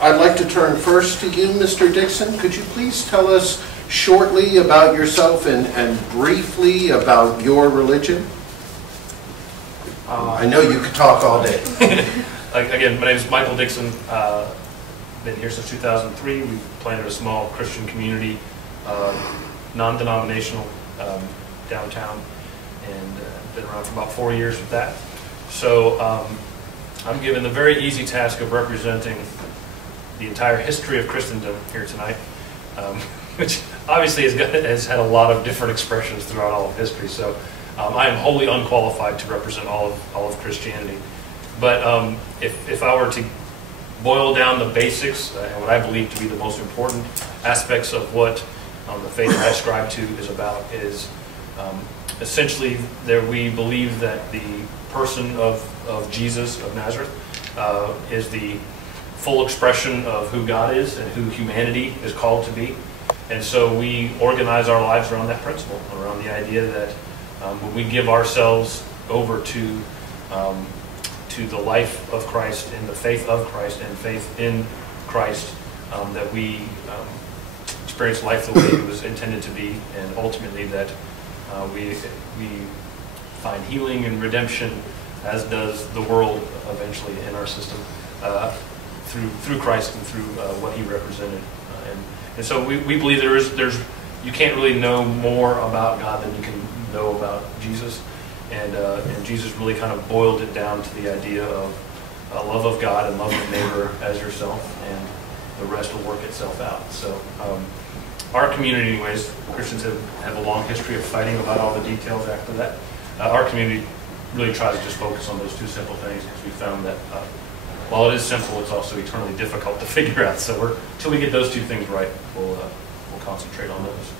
I'd like to turn first to you, Mr. Dixon. Could you please tell us shortly about yourself and briefly about your religion? I know you could talk all day. Again, my name is Michael Dixon. Been here since 2003. We've planted a small Christian community, non-denominational, downtown, and been around for about 4 years with that. So I'm given the very easy task of representing the entire history of Christendom here tonight, which obviously has had a lot of different expressions throughout all of history. So I am wholly unqualified to represent all of Christianity. But if I were to boil down the basics and what I believe to be the most important aspects of what the faith I ascribe to is about, is essentially that we believe that the person of Jesus of Nazareth is the full expression of who God is and who humanity is called to be. And so we organize our lives around that principle, around the idea that when we give ourselves over to the life of Christ and the faith of Christ and faith in Christ, that we experience life the way it was intended to be, and ultimately that we find healing and redemption, as does the world eventually in our system, through Christ and through what He represented. And so we believe you can't really know more about God than you can know about Jesus. And Jesus really kind of boiled it down to the idea of love of God and love of neighbor as yourself, and the rest will work itself out. So our community, anyways, Christians have a long history of fighting about all the details after that. Our community really tries to just focus on those two simple things, because we found that while it is simple, it's also eternally difficult to figure out. So until we get those two things right, we'll concentrate on those.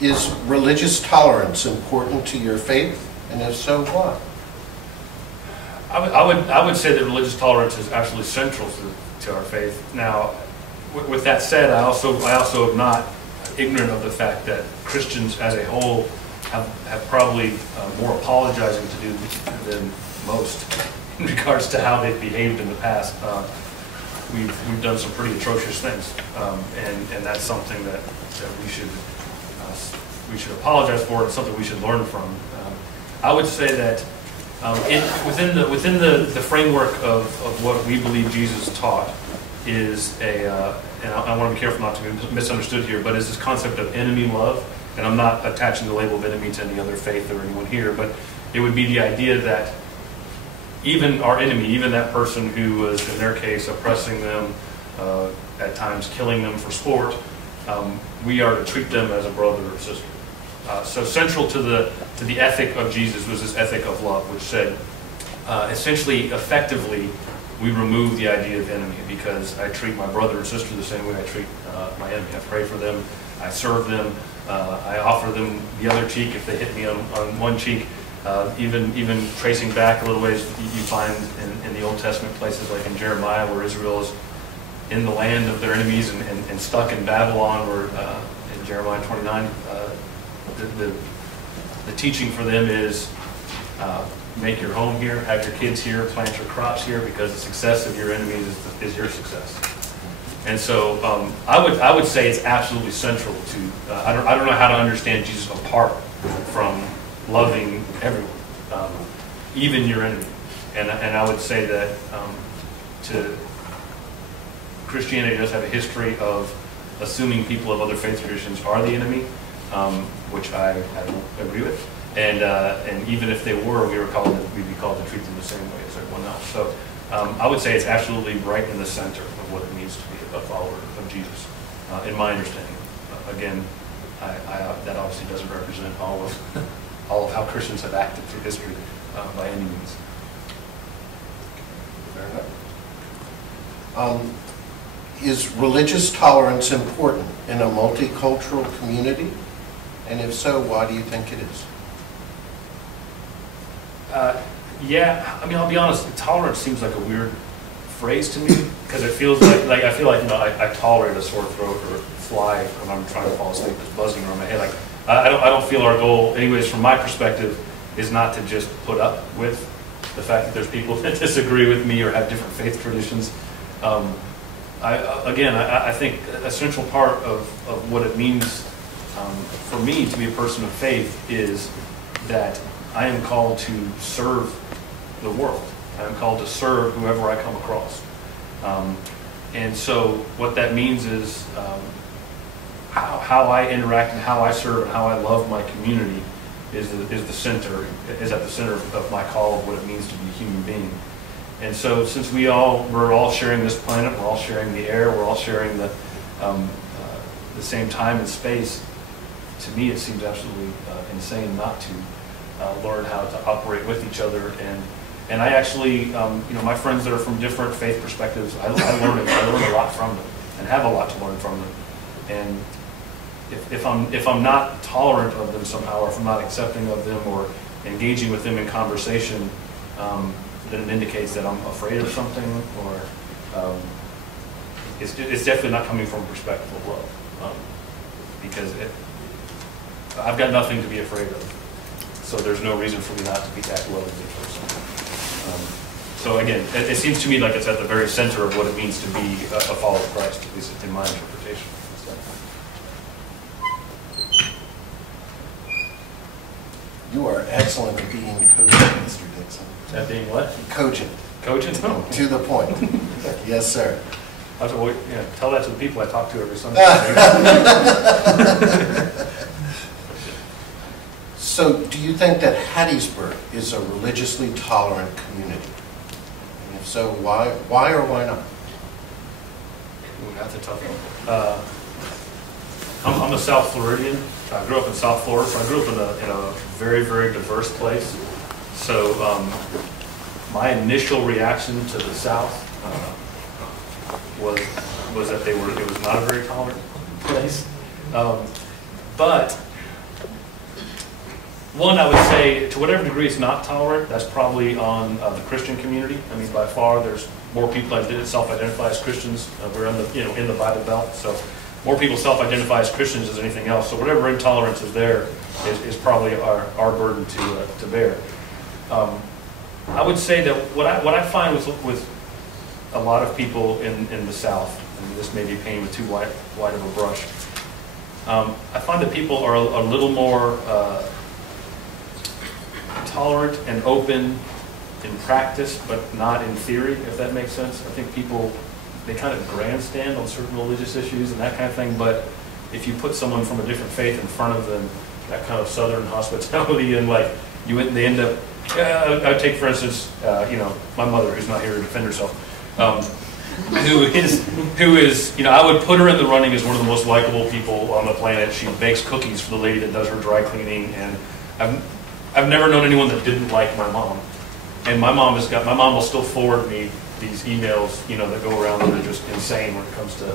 Is religious tolerance important to your faith? And if so, why? I would say that religious tolerance is absolutely central to our faith. Now, with that said, I also am not ignorant of the fact that Christians as a whole have probably more apologizing to do than most in regards to how they've behaved in the past. We've done some pretty atrocious things, and that's something that we should apologize for, and something we should learn from. I would say that within the framework of what we believe Jesus taught is and I want to be careful not to be misunderstood here, but is this concept of enemy love. And I'm not attaching the label of enemy to any other faith or anyone here, but it would be the idea that even our enemy, even that person who was, in their case, oppressing them, at times killing them for sport, we are to treat them as a brother or sister. So central to the ethic of Jesus was this ethic of love, which said, essentially, effectively, we remove the idea of enemy, because I treat my brother or sister the same way I treat my enemy. I pray for them, I serve them, I offer them the other cheek if they hit me on one cheek. Even tracing back a little ways, you find in the Old Testament places like in Jeremiah, where Israel is in the land of their enemies and stuck in Babylon, where in Jeremiah 29, the teaching for them is make your home here, have your kids here, plant your crops here, because the success of your enemies is your success. And so I would say it's absolutely central to, I don't know how to understand Jesus apart from loving everyone, even your enemy. And I would say that Christianity does have a history of assuming people of other faith traditions are the enemy, which I don't agree with. And even if they were, we'd be called to treat them the same way as everyone else. So I would say it's absolutely right in the center of what it means to be a follower of Jesus, in my understanding. Again, that obviously doesn't represent all of how Christians have acted through history by any means. Fair enough. Is religious tolerance important in a multicultural community? And if so, why do you think it is? Yeah, I mean, I'll be honest, tolerance seems like a weird phrase to me, because it feels like I feel like, I tolerate a sore throat or a fly when I'm trying to fall asleep that's buzzing around my head. Like, I don't feel our goal, anyways, from my perspective, is not to just put up with the fact that there's people that disagree with me or have different faith traditions. I think a central part of what it means for me to be a person of faith is that I am called to serve the world. I am called to serve whoever I come across. And so what that means is how I interact and how I serve and how I love my community is at the center of my call of what it means to be a human being. And so since we're all sharing this planet, we're all sharing the air, we're all sharing the same time and space, to me it seems absolutely insane not to learn how to operate with each other. And I actually, my friends that are from different faith perspectives, I learn a lot from them and have a lot to learn from them. And if I'm not tolerant of them somehow, or if I'm not accepting of them or engaging with them in conversation, then it indicates that I'm afraid of something, or it's definitely not coming from a perspective of love, because I've got nothing to be afraid of. So there's no reason for me not to be that loving person. So again, it seems to me like it's at the very center of what it means to be a follower of Christ, at least in my interpretation. So. You are excellent at being cogent, Mr. Dixon. At being what? Cogent. Cogent? Oh. To the point. Yes, sir. I was, tell that to the people I talk to every Sunday. So, do you think that Hattiesburg is a religiously tolerant community? And if so, why or why not? Ooh, that's a tough one. I'm a South Floridian. I grew up in South Florida, so I grew up in a very, very diverse place. So my initial reaction to the South was that it was not a very tolerant place. But one, I would say, to whatever degree it's not tolerant, that's probably on the Christian community. I mean, by far, there's more people that self-identify as Christians. We're in the Bible Belt, so more people self-identify as Christians as anything else. So whatever intolerance is there is probably our burden to bear. I would say that what I find with a lot of people in the South, and this may be painted with too wide of a brush, I find that people are a little more tolerant and open in practice, but not in theory, if that makes sense. I think people, they kind of grandstand on certain religious issues and that kind of thing, but if you put someone from a different faith in front of them, that kind of Southern hospitality, and they end up, I take for instance, my mother, who's not here to defend herself, who is, I would put her in the running as one of the most likable people on the planet. She bakes cookies for the lady that does her dry cleaning, and I've never known anyone that didn't like my mom. And my mom will still forward me these emails, that go around that are just insane when it comes to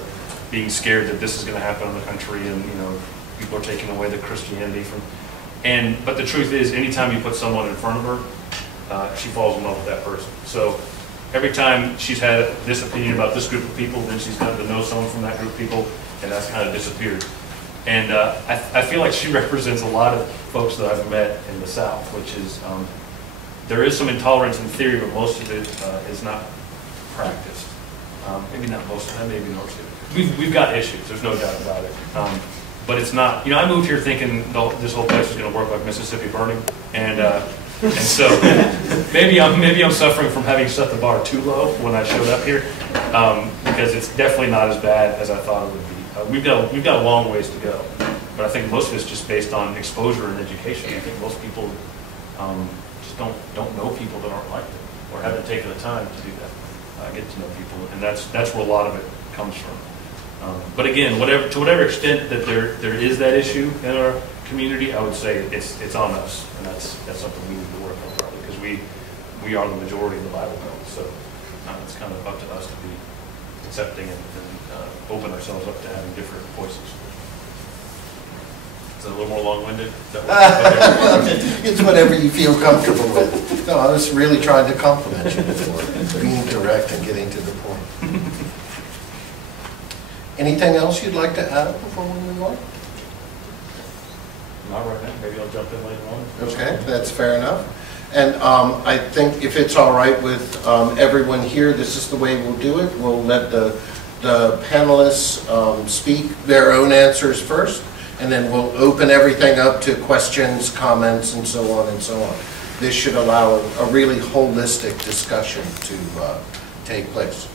being scared that this is going to happen in the country, and people are taking away the Christianity from. But the truth is, anytime you put someone in front of her, she falls in love with that person. So every time she's had this opinion about this group of people, then she's gotten to know someone from that group of people, and that's kind of disappeared. And I feel like she represents a lot of folks that I've met in the South, which is there is some intolerance in theory, but most of it is not practiced. Maybe not most of it, maybe most of it. We've got issues, there's no doubt about it. But it's not, I moved here thinking this whole place was going to work like Mississippi Burning. And so maybe I'm suffering from having set the bar too low when I showed up here, because it's definitely not as bad as I thought it would be. We've got a long ways to go, but I think most of it's just based on exposure and education. I think most people just don't know people that aren't like them, or haven't taken the time to do that, get to know people, and that's where a lot of it comes from. But again, to whatever extent that there is that issue in our community, I would say it's on us, and that's something we need to work on, probably, because we are the majority of the Bible Belt. So it's kind of up to us to be accepting and open ourselves up to having different voices. Is that a little more long-winded? It's whatever you feel comfortable with. No, I was really trying to compliment you for being direct and getting to the point. Anything else you'd like to add before we move on? Not right now. Maybe I'll jump in later on. Okay, that's fair enough. And I think if it's all right with everyone here, this is the way we'll do it. We'll let the panelists speak their own answers first, and then we'll open everything up to questions, comments, and so on and so on. This should allow a really holistic discussion to take place.